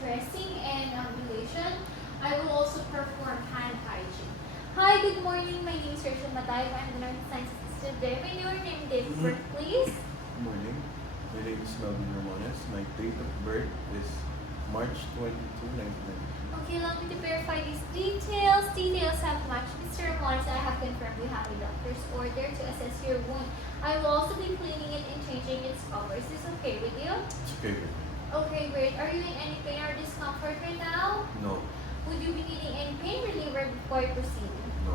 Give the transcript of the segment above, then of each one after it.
dressing and ambulation. I will also perform hand hygiene. Hi, good morning. My name is Madayag. I'm the Nurse Science Assistant today. May your name and date of birth, please? Good morning. My name is Melvin Ramones. My date of birth is March 22, 1992. Okay, allow me to verify these details. Details have matched. Mr. Ramones, I have confirmed we have a doctor's order to assess your wound. I will also be cleaning it and changing its cover. Is this okay with you? It's okay with me. Okay, great. Are you in any pain or discomfort right now? No. Would you be needing any pain reliever before you proceed? No.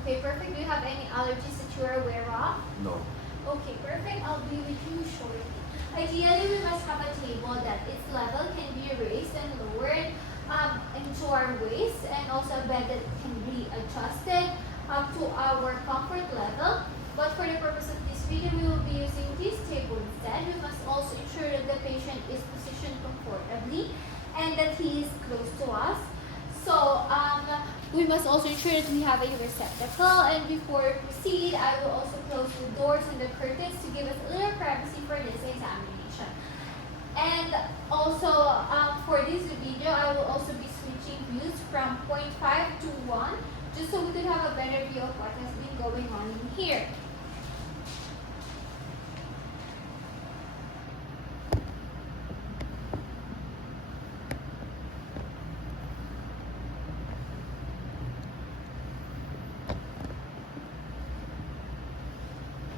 Okay, perfect. Do you have any allergies that you are aware of? No. Okay, perfect. I'll be with you shortly. Ideally, we must have a table that its level can be raised and lowered into our waist, and also a bed that can be adjusted up to our comfort level. But for the purpose of this video, we will be using this table instead. We must also ensure that the patient is positioned comfortably and that he is close to us. So we must also ensure that we have a receptacle. And before we proceed, I will also close the doors and the curtains to give us a little privacy for this examination. And also for this video, I will also be switching views from 0.5 to 1, just so we could have a better view of what has been going on in here.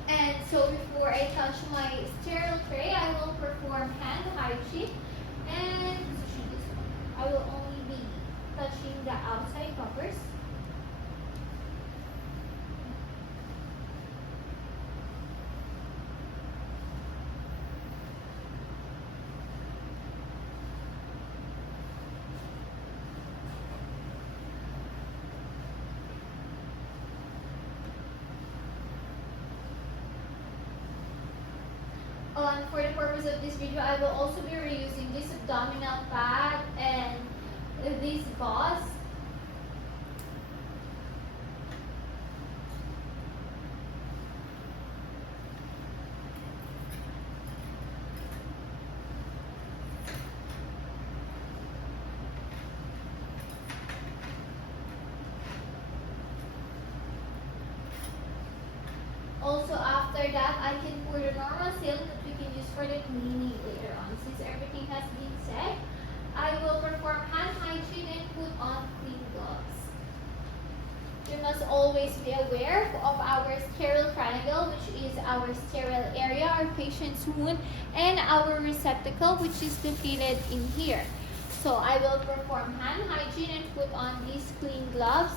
And so before I touch my sterile tray, I will perform hand hygiene and position this one. I will only be touching the outside covers. For the purpose of this video, I will also be reusing this abdominal pad and this gauze. Also, after that, I can pour the normal seal that we can use for the cleaning later on. Since everything has been said, I will perform hand hygiene and put on clean gloves. We must always be aware of our sterile triangle, which is our sterile area, our patient's wound, and our receptacle, which is located in here. So I will perform hand hygiene and put on these clean gloves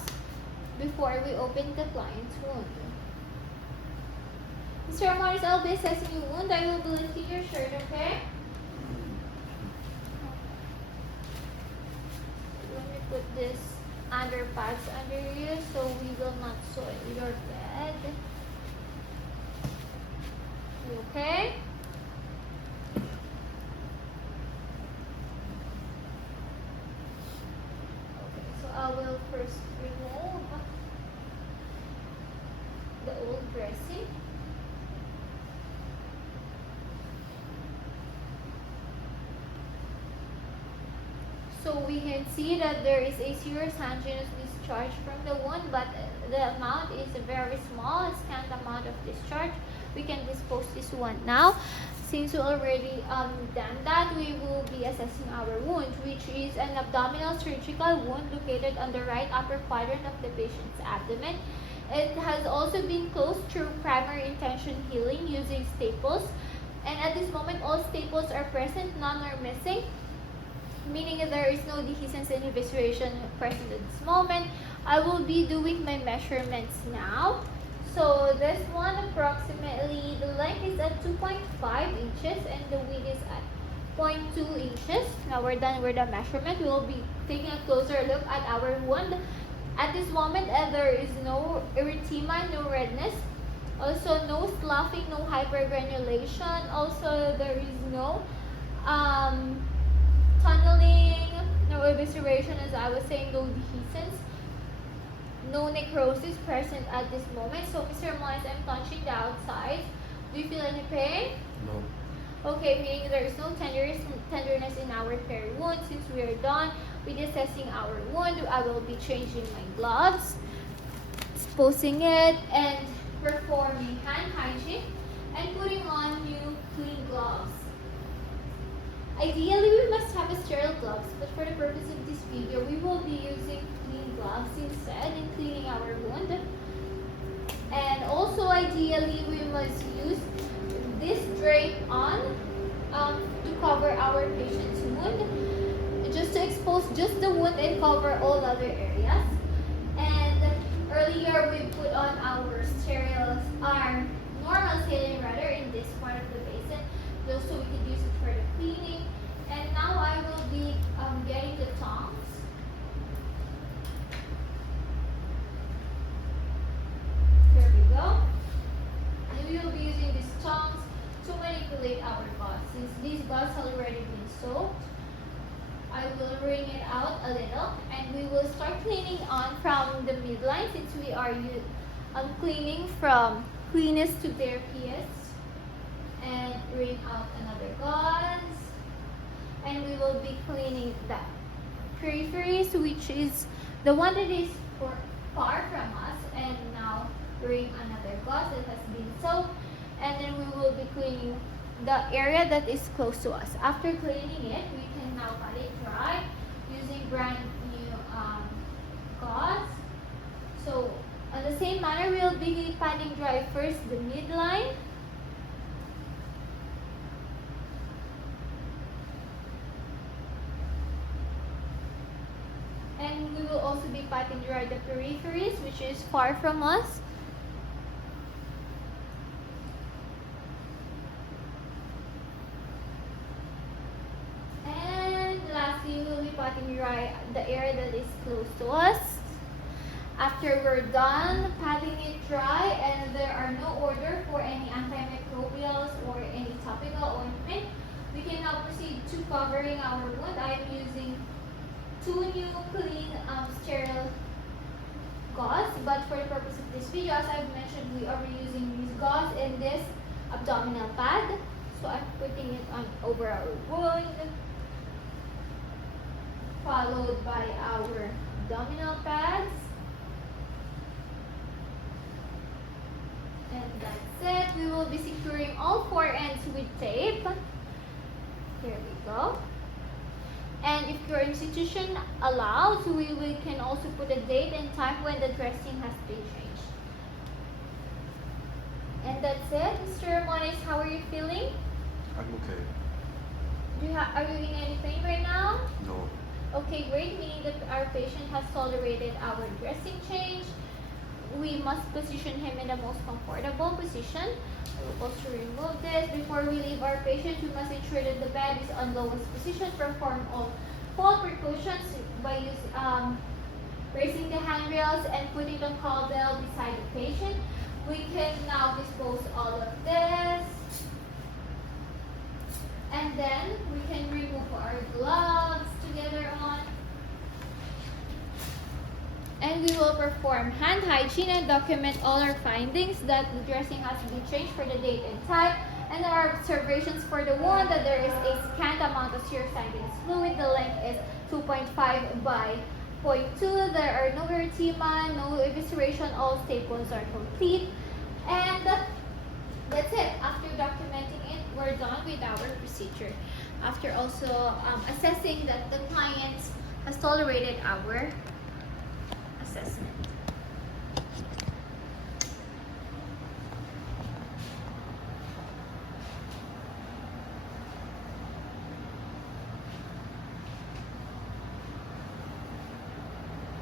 before we open the client's wound. Mr. Ramones, I'll be assessing your wound. I will be lifting your shirt, okay? Let me put this underpads under you so we will not soil your bed. You okay? Okay, so I will first remove the old dressing. So we can see that there is a serious sanguineous discharge from the wound, but the amount is very small, a scant amount of discharge. We can dispose this one now. Since we already done that, we will be assessing our wound, which is an abdominal surgical wound located on the right upper quadrant of the patient's abdomen. It has also been closed through primary intention healing using staples. And at this moment, all staples are present, none are missing, meaning that there is no dehiscence and evisceration present at this moment. I will be doing my measurements now. So this one, approximately, the length is at 2.5 inches and the width is at 0.2 inches. Now we're done with the measurement. We will be taking a closer look at our wound. At this moment, there is no erythema, no redness. Also, no sloughing, no hypergranulation. Also, there is no tunneling, no evisceration, as I was saying, no dehiscence, no necrosis present at this moment. So, Mr. Ramones, I'm touching the outside. Do you feel any pain? No. Okay, meaning there is no tenderness in our peri-wound. Since we are done with assessing our wound, I will be changing my gloves, exposing it, and performing hand hygiene and putting on new clean gloves. Ideally, we must have a sterile gloves, but for the purpose of this video, we will be using clean gloves instead in cleaning our wound. And also, ideally, we must use this drape on to cover our patient's wound, just to expose just the wound and cover all other areas. And earlier, we put on our normal saline rather in this part of the basin, just so we could use it for the cleaning. And now I will be getting the tongs. There we go. And we will be using these tongs to manipulate our gauze. Since these gauze have already been soaked, I will wring it out a little, and we will start cleaning on from the midline, since we are cleaning from cleanest to dirtiest. And wring out another gauze. And we will be cleaning the peripheries, which is the one that is far from us. And now bring another gauze that has been soaked. And then we will be cleaning the area that is close to us. After cleaning it, we can now pat it dry using brand new gauze. So, on the same manner, we'll be patting dry first the midline. And we will also be patting dry the peripheries, which is far from us. And lastly, we will be patting dry the area that is close to us. After we're done patting it dry and there are no order for any antimicrobials or any topical ointment, we can now proceed to covering our wound. I am using 2 new clean sterile gauze, but for the purpose of this video, as I've mentioned, we are reusing this gauze and this abdominal pad. So I'm putting it on over our wound, followed by our abdominal pads. And that's it. We will be securing all 4 ends with tape. Here we go. And if your institution allows, we can also put a date and time when the dressing has been changed. And that's it. Mr. Ramones, how are you feeling? I'm okay. Are you in any pain right now? No. Okay, great. Meaning that our patient has tolerated our dressing change. We must position him in the most comfortable position. We will also remove this. Before we leave our patient, we must ensure that the bed is on lowest position. Perform all fall precautions by raising the handrails and putting the call bell beside the patient. We can now dispose all of this. And then we can remove our gloves together on. And we will perform hand hygiene and document all our findings, that the dressing has been changed for the date and time, and our observations for the wound, that there is a scant amount of serous fluid. The length is 2.5 by 0.2. There are no erythema, no evisceration. All staples are complete. And that's it. After documenting it, we're done with our procedure. After also assessing that the client has tolerated our assessment.